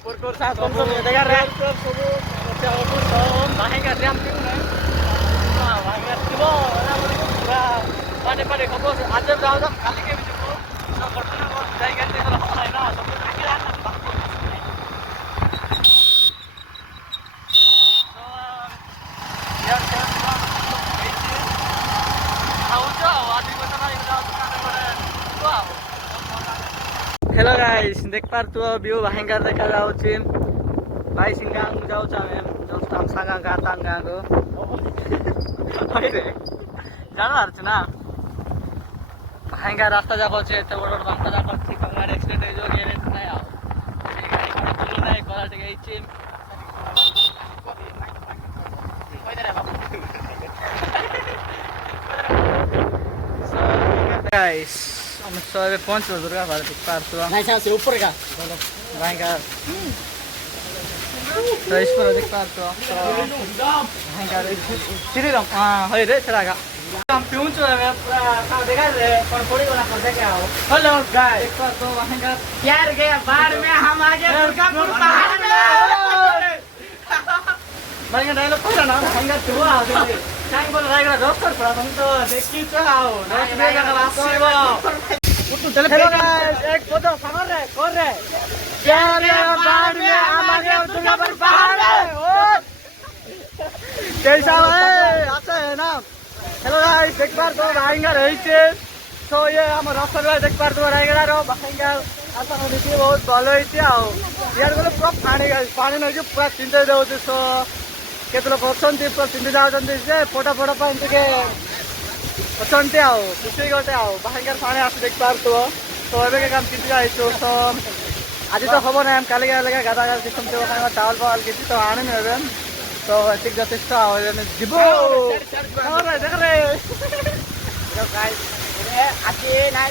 Purkur sa konsol dengar ya. Bahaya jam tu na. Bahaya tibo. Pada kau aja berada kali ke bisu. So kortuna kau jaga tu kalau hal na. So kira na. So यार क्या hello guys देख पार्छु view भयंकर देखा जाଉଛି भाई सिंगाङ जाउँछ हामी just हम saga गाताङ गएको हैरे जानु हार्छु ना भयंकर रास्ता जाको छ एते बडो रास्ता जाको छ गाडी एक्सिडेंट हो गेले नै आउ गाडी कोड चलु नै क्वालिटी गइछि गाइस हम सब पहुंच गए दुर्गा भारती पार्क तो नहीं से ऊपर का भाई का तो इस पर देख पार्क तो भाई का चिरी रंग हां है रे चला का हम पहुंच गए पूरा सब देखा रे कौन थोड़ी वाला कर दे क्या हो हेलो गाइस देख पार्क तो भाई का यार गया बाढ़ में हम आगे दुर्गापुर पहाड़ में भाई का डायलॉग पढ़ा ना भाई का तू आओ जल्दी काय बोल रहा है डॉक्टर पड़ा तुम तो देखी तो आओ डॉक्टर में का क्लास हेलो गाइस एक फोटो सामने रे कौन रे यार बाढ़ में हमारे दुर्गापुर पहाड़ है कैसा है अच्छा है ना हेलो गाइस देख पार तो भाईंगा रही छे तो ये हम रास्ता में देख पार तो रायगड़ा रो भाईंगा आता नदी बहुत ভালো হইছে আও यार बोले पूरा पानी नहीं पूरा चिंता जाउछ सो केते लोग अछंती पर चिंता जाउछन्ती जे फोटो फोटो पाइन के अछंती आओ खुशी गते आओ भाईंगार पानी आसे देख पार तो एबे के काम चिंता आइछो तो आज तो खबर নাই কালি লাগা গাদা গাদা সিস্টেম তো ওখানে চাवल পাওয়াল কিছু তো আনে নেবে তো ঠিক যথেষ্ট আওয়াজে দিব আরে দেখ রে গাইস আজকে নাই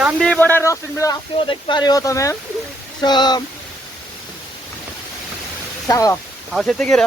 গান্ধী বর্ডার রাস্তা में आके देख पा रहे हो तुम सो सावा आओ सेते के रे